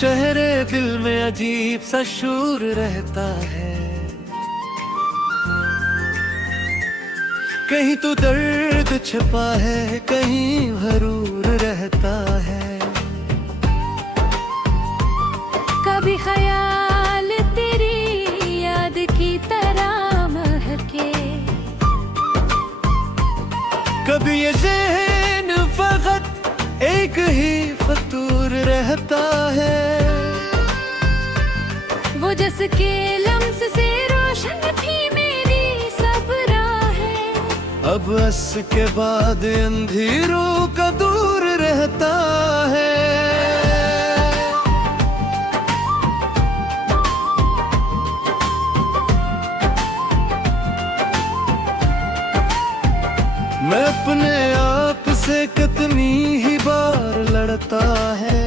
शहरे दिल में अजीब सा शूर रहता है। कहीं तो दर्द छिपा है, कहीं हरूर रहता है। कभी ख्याल तेरी याद की तरह महके, कभी ये ज़हन फकत एक ही फतूर रहता है। वो जिसके लम्स से रोशन थी मेरी सब राहें, अब अस के बाद अंधेरों का दूर रहता है। मैं अपने आप से कितनी ही बार लड़ता है,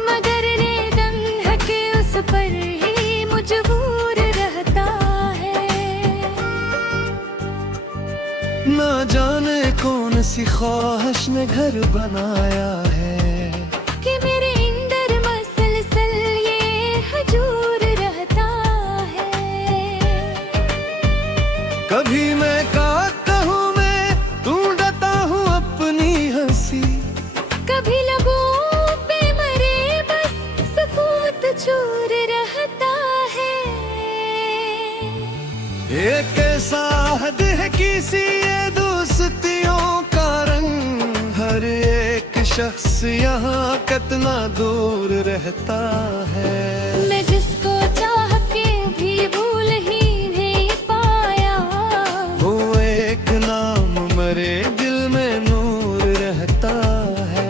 मगर नेदम हके उस पर ही मजबूर रहता है। ना जाने कौन सी ख्वाहिश ने घर बनाया है कि मेरे अंदर मसलसल ये हजूर रहता है। कभी मैं काटता हूँ, मैं ढूंढता हूँ अपनी हंसी, कभी लबों पे मरे बस सुकूत चूर रहता है। ये कैसा हद है किसी ये दोस्तियों का रंग, हर एक शख्स यहाँ कितना दूर रहता है। मैं जिसको चाह के भी भूल ही नहीं पाया, वो एक नाम मरे दिल में नूर रहता है।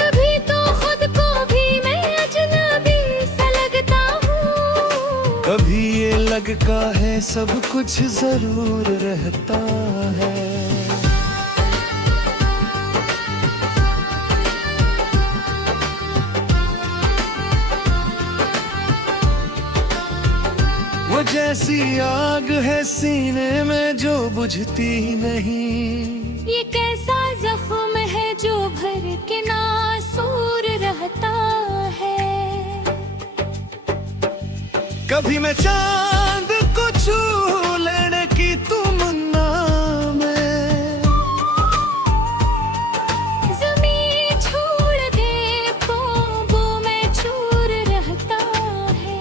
कभी तो खुद को भी मैं अजनबी सा लगता हूँ, कभी ये लगता है सब कुछ जरूर रहता है। वो जैसी आग है सीने में जो बुझती नहीं, ये कैसा जख्म है जो भर के नासूर रहता है। कभी मैं चांद को छू लेने की तमन्ना में, ज़मीं छोड़ दे ख्वाबों में चूर रहता है।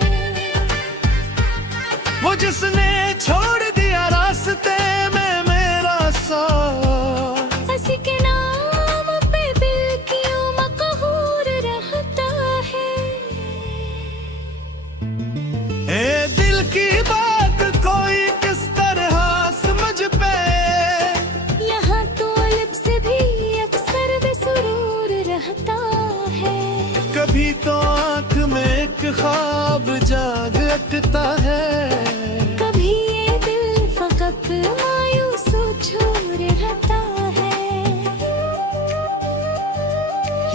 वो जिसने छोड़ दिया रास्ते में मेरा साथ, हंसी के नाम पे दिल क्यों मकहूर रहता है। ए दिल की बात कोई किस तरह समझ पे, यहाँ तो लिप्स भी अक्सर बेसुरूर रहता है। कभी तो आंख में एक ख्वाब जाग अटता है। कभी ये दिल फकत मायूस छोड़ रहता है।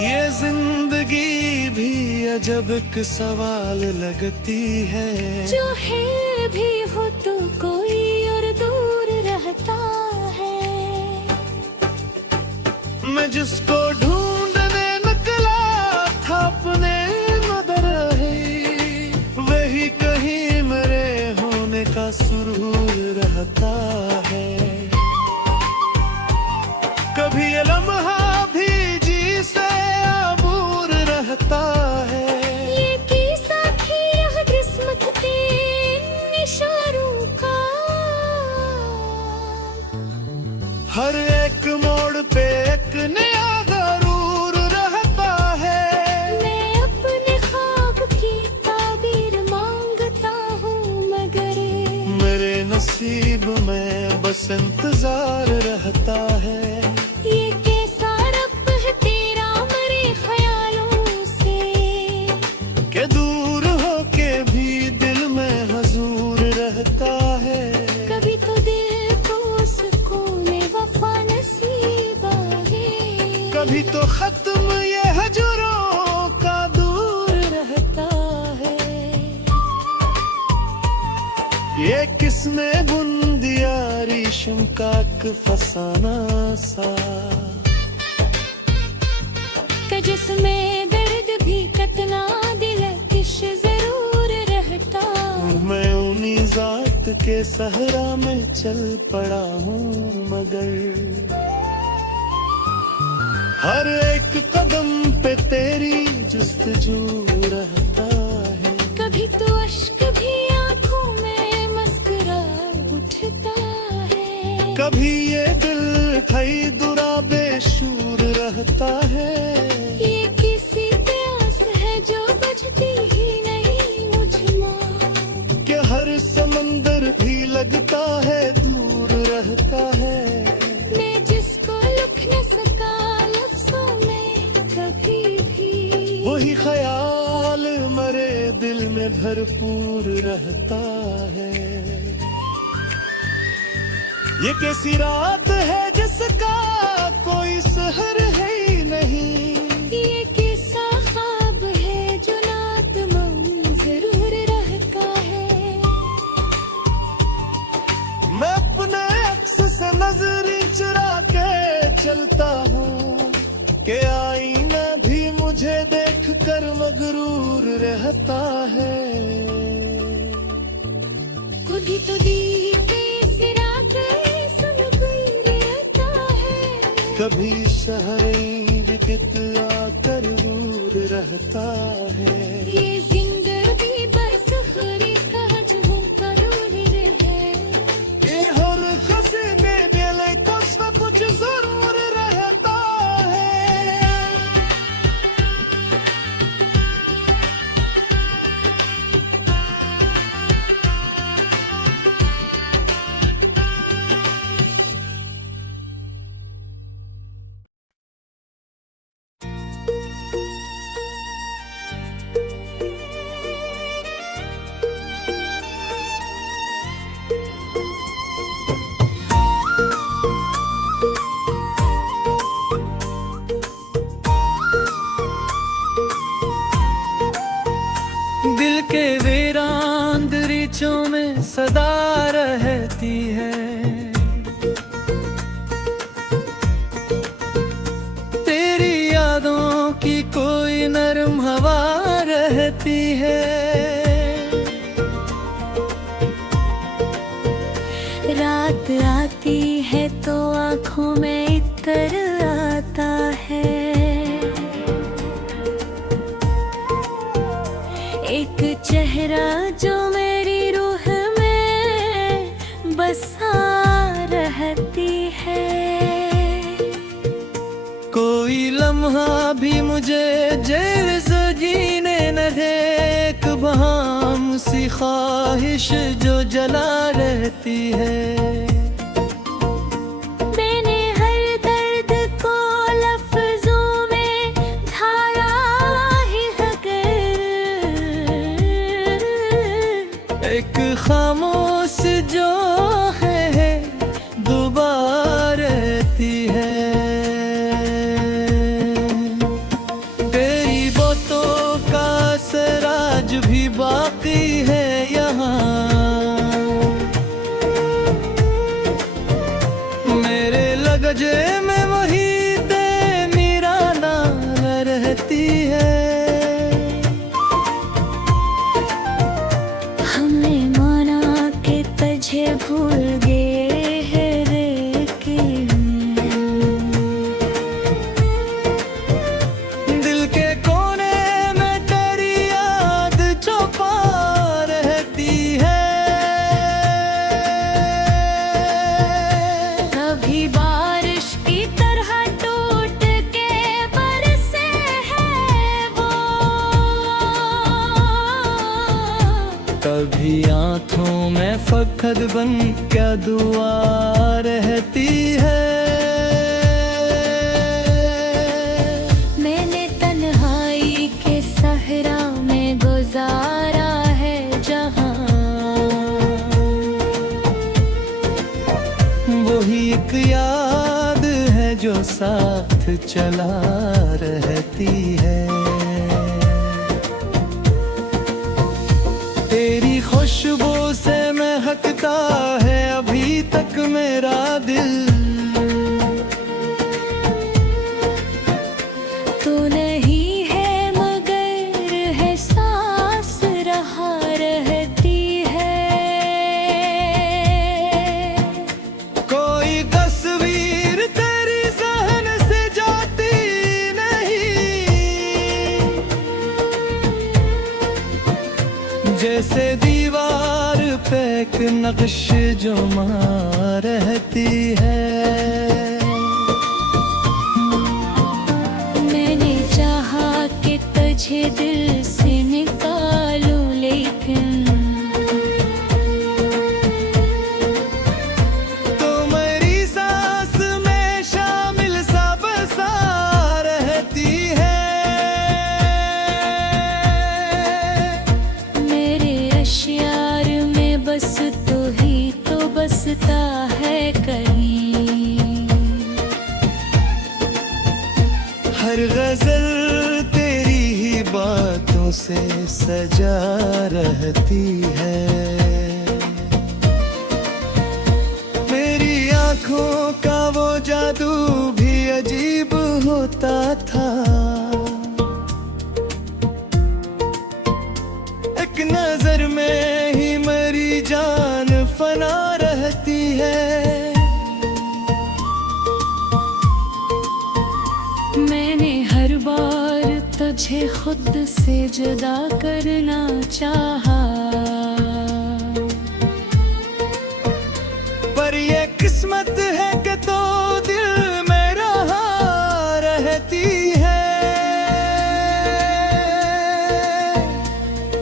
ये जिंदगी भी अजब एक सवाल लगती है, जो है भी हो तो कोई और दूर रहता है। मैं जिसको ढूंढने निकला था अपने मदर है, वही कहीं मेरे होने का सुरूर रहता है। कभी ये लम्हा भी जी से अबूर रहता है। ये किस्सा थी यह किस्मत थी इन इशारों का, हर एक मोड़ पे एक नया जरूर रहता है। मैं अपने ख्वाब की ताबीर मांगता हूँ, मगर मेरे नसीब में बस इंतजार रहता है। ये कैसा रब है तेरा मेरे ख्यालों से, के दूर होके भी दिल में हजूर रहता है। कभी तो दिल को सुकून वफा नसीब है, कभी तो खत्म ये हजूरों का दूर रहता है। ये किसने बुन दिया रेशम का एक फसाना सा, कि जिसमें दर्द भी कितना दिल मैं उन्हीं जात के सहरा में चल पड़ा हूँ, मगर हर एक कदम पे तेरी जुस्तजू रहता है। कभी तो अश्क भी आंखों में मस्कुरा उठता है, कभी ये दिल ठई दुरा बेशूर रहता है। ये किसी प्यास है जो बजती ही नहीं मुझ कि हर समंदर भी लगता है दूर रहता है। मैं जिसको लिख न सका लफ्जों में कभी भी, वही ख्याल मरे दिल में भरपूर रहता है। ये कैसी रात है जिसका कोई सहर है ही नहीं, ये किस्सा ख्वाब है जो नात जरूर रहता है। मैं अपने अक्स से नजर चुरा के चलता हूँ कि आईना भी मुझे देख कर मगरूर रहता है। खुद ही तो दीपे से रात सुन गुल रहता है, कभी शहर कितना कर दूर रहता है। ये जिंदगी बस खरी का झोंका दूर है। ये हर खुशी में दिल कुछ न कुछ जरूर रहता है। दिल के वीरान दरीचों में सदा रहती है, तेरी यादों की कोई नरम हवा रहती है। रात आती है तो आँखों में इतर आता है, एक चेहरा जो मेरी रूह में बसा रहती है। कोई लम्हा भी मुझे जेल से जीने न दे, एक बहाम सी ख्वाहिश जो जला रहती है। मैंने हर दर्द को लफ्जों में ढाया ही एक खामोश जो है दोबारा रहती है। तेरी बातों का सराज भी बाकी है यहाँ, मेरे लगजे में वही मेरा नाम रहती है। हमने माना के तुझे भूल गए हैं लेकिन दिल के कोने में तेरी याद छुपा रहती है। कभी बारिश की तरह टूट के बरसे है वो, कभी आँखों में फखद बन क्या दुआ रहती है। मैंने तन्हाई के सहरा में गुजारा है जहाँ, वही एक याद है जो साथ चला रहती है। तेरी खुशबू से महकता है अभी तक मेरा दिल, तो नहीं है मगर है सांस रहा रहती है। तस्वीर तेरी जहन से जाती नहीं, जैसे दीवार पे एक नक्श जो मां रहती है। मैंने चाहा कि तुझे दिल से निकालूं, लेकिन तो मेरी सांस में शामिल सा बसा रहती है। मेरे अशियार में बस तू ही तो बसता है कहीं। हर गजल तेरी ही बातों से सजा रहती है। मेरी आंखों का वो जादू भी अजीब होता था। एक नजर में ही मेरी जान फना रहती है। मैंने हर बार तुझे खुद से जुदा करना चाहा, पर ये किस्मत है कि तो दिल में रहा रहती है।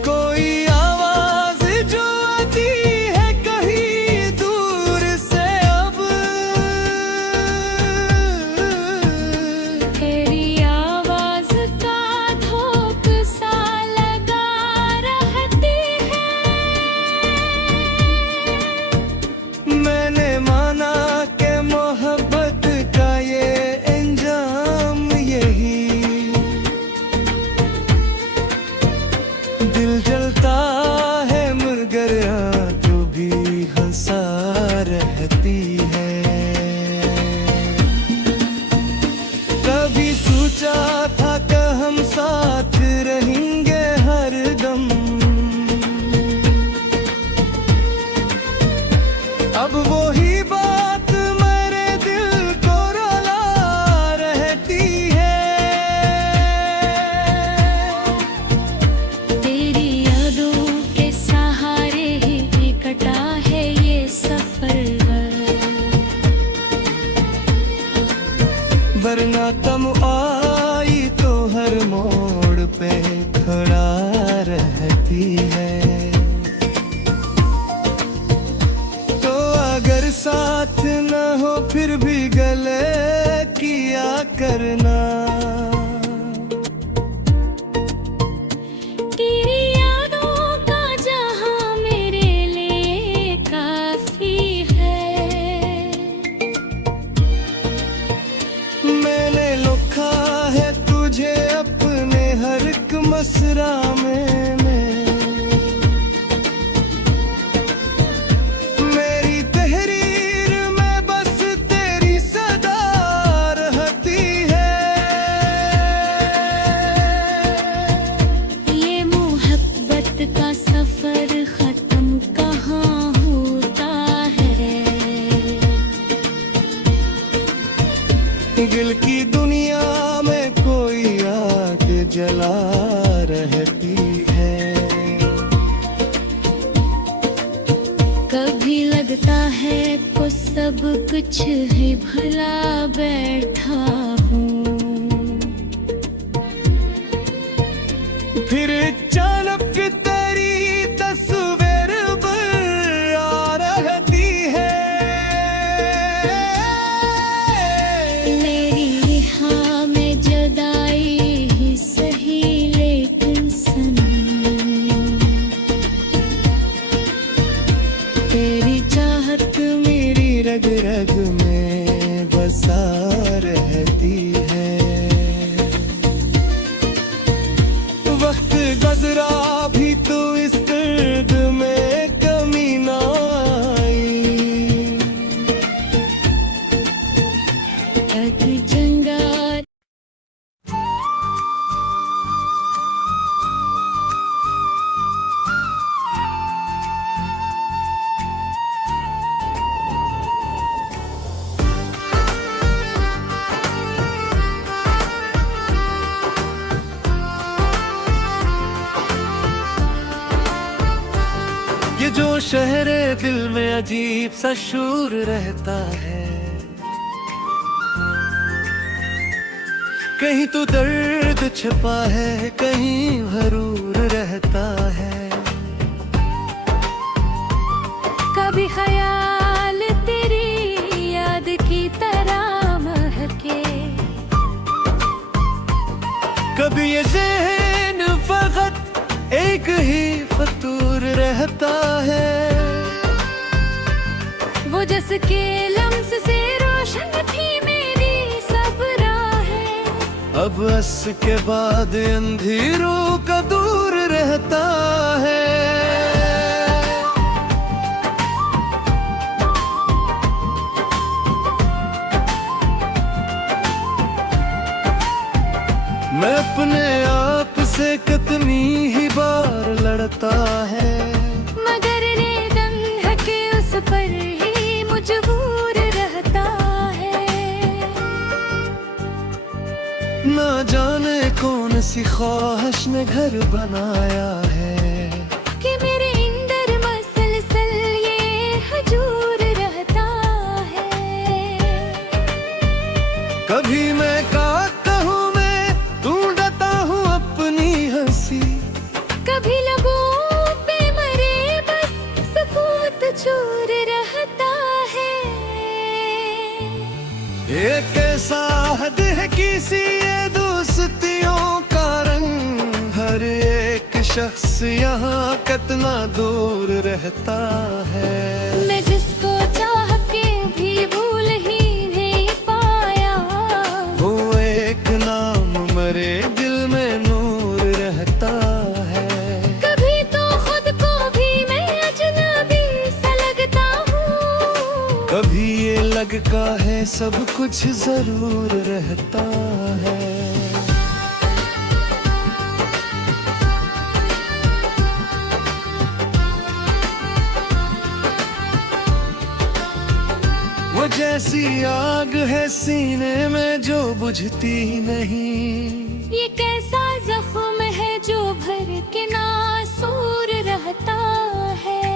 कोई आवाज जो आती है कहीं दूर से अब, तेरी आवाज का धोख सा लगा रहती है। मैंने माना कि मोहब्बत का ये अंजाम यही। दिल जलता है मगर आंख भी हंसा रहती है। कभी सोचा था कि हम साथ रहेंगे हरदम, अब वो ही बात मेरे दिल को रुला रहती है। तेरी यादों के सहारे ही कटा है ये सफर, वरना तुम आई तो हर मोड़ पे खड़ा रहती है। तो अगर साथ न हो फिर भी गले किया करना। तेरी यादों का जहां मेरे लिए काफी है। मैंने लिखा है तुझे अपने हर एक मसरा में। मेरी तहरीर में बस तेरी सदा रहती है। ये मोहब्बत का सफर खत्म कहाँ होता है। दिल की दुनिया में कोई आग जला रहती है। कभी लगता है को सब कुछ ही भुला बैठा हूँ, फिर अचानक तेरी तस्वीर पर आ रहती है। मेरी हाँ में जुदाई ही सही, लेकिन सनम तेरी चाहत मेरी रग रग में बसा रहती है। वक्त गुजरा भी तो इस दर्द में कमी ना आई। एक जंगा दिल में अजीब सा शूर रहता है। कहीं तो दर्द छिपा है, कहीं हरूर रहता है। कभी ख्याल तेरी याद की तरह महके, कभी ये ज़हन फकत एक ही फतूर रहता है। वो जिसके लम्स से रोशन थी मेरी सब राहें, अब अस के बाद अंधेरों का दूर रहता है। मैं अपने आप से कितनी ही बार लड़ता है, मगर ने दम हके उस पर ही मजबूर रहता है। ना जाने कौन सी ख्वाहिश ने घर बनाया है कि मेरे अंदर मसलसल ये हजूर रहता है। कभी मैं काटता हूँ, मैं ढूंढता हूँ अपनी हंसी, कभी लबों पे मरे बस सुकूत चूर रहता है। ये कैसा हद है किसी ये दोस्तियों का रंग, हर एक शख्स यहाँ कितना दूर रहता है। मैं जिसको चाह के भी भूल ही नहीं पाया, वो एक नाम मरे दिल में नूर रहता है। कभी तो खुद को भी मैं अजनबी सा लगता हूँ, कभी ये लगता है सब कुछ जरूर रहता है। वो जैसी आग है सीने में जो बुझती नहीं, ये कैसा जख्म है जो भर के नासूर रहता है।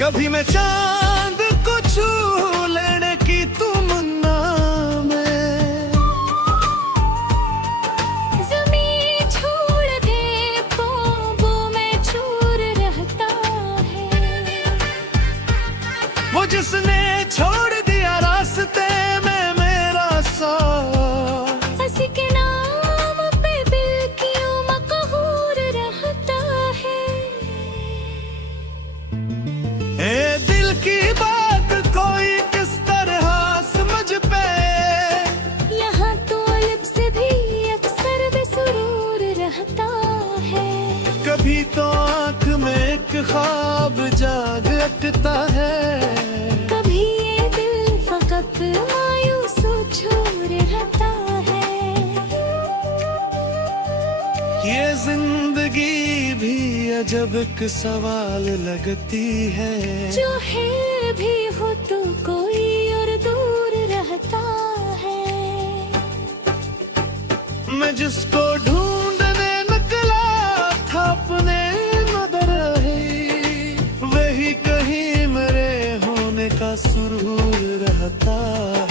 कभी मैं चांद को छू लेने की तमन्ना में, ज़मीं छोड़ दे ख्वाबों में चूर रहता है। वो जिसने छोड़ दिया रास्ते में मेरा साथ, हंसी के नाम पे दिल क्यों मकहूर रहता है। ए दिल की बात कोई किस तरह समझ पे, यहाँ तो लब से भी अक्सर बेसुरूर रहता है। कभी तो आंख में एक ख्वाब जाग अटता है। कभी ये दिल फकत मायूस छोड़ रहता है। ये जिंदगी भी अजब एक सवाल लगती है, जो है भी हो तो कोई और दूर रहता है। मैं जिसको ढूंढने निकला था अपने मदर है, वही कहीं मेरे होने का सुरूर रहता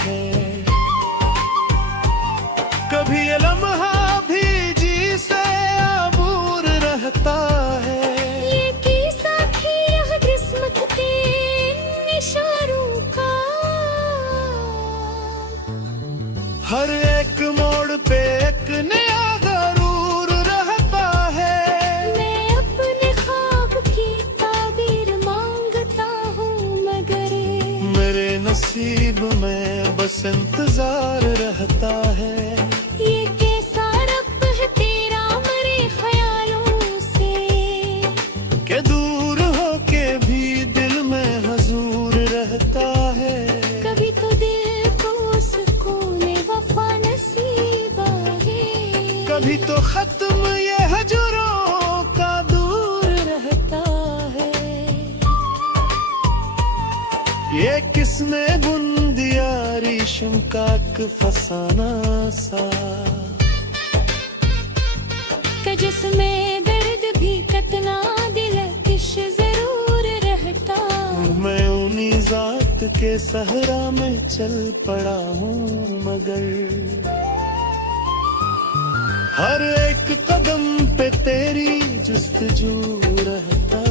है। कभी ये लम्हा भी जी से अबूर रहता है। ये किस्सा थी यह किस्मत थी इन इशारों का, हर एक मोड़ पे एक नया गरूर रहता है। मैं अपने ख्वाब की ताबीर मांगता हूँ, मगर मेरे नसीब में बस इंतजार रहता है। ये कैसा रब है तेरा मेरे ख्यालों से, के दूर होके भी दिल में हजूर रहता है। कभी तो दिल को सुकून वफा नसीब आए, कभी तो खत्म ये हजूरों का दूर रहता है। ये किसने बुन दिया रेशम का एक फसाना सा, कि जिसमें दर्द भी कतना दिलकश अपनी जात के सहरा में चल पड़ा हूँ मगर हर एक कदम पे तेरी जुस्तजू रहता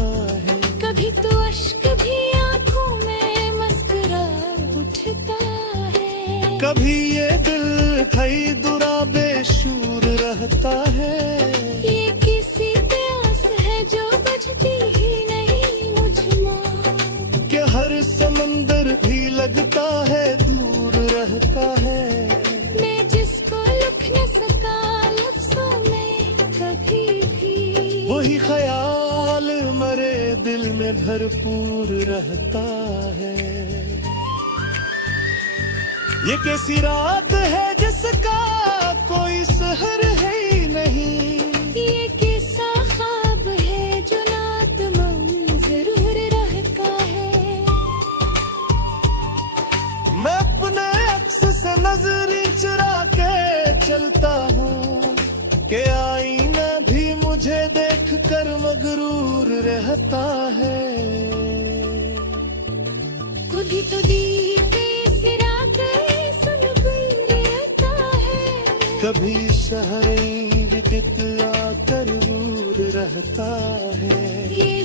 है। कभी तो अश्क भी आंखों में मस्कुरा उठता है। कभी ये दिल खई दुरा बेशूर रहता है। ये किसी प्यास है जो बुझती ही नहीं मुझमें, कि हर समंदर भी लगता है दूर रहता है। मैं जिसको लिख न सका लफ्जों में कभी भी, वही ख्याल मरे दिल में भरपूर रहता है। ये कैसी रात है जिसका कोई सहर है ही नहीं। ये किस्सा ख्वाब है जो नातमम जरूर रहता है। मैं अपने अक्स से नजर चुरा के चलता हूँ कि आईना भी मुझे देख कर मगरूर रहता है। खुद ही तो दीपे से रात सुन गुल रहता है। कभी शहरी तितला कर दूर रहता है। ये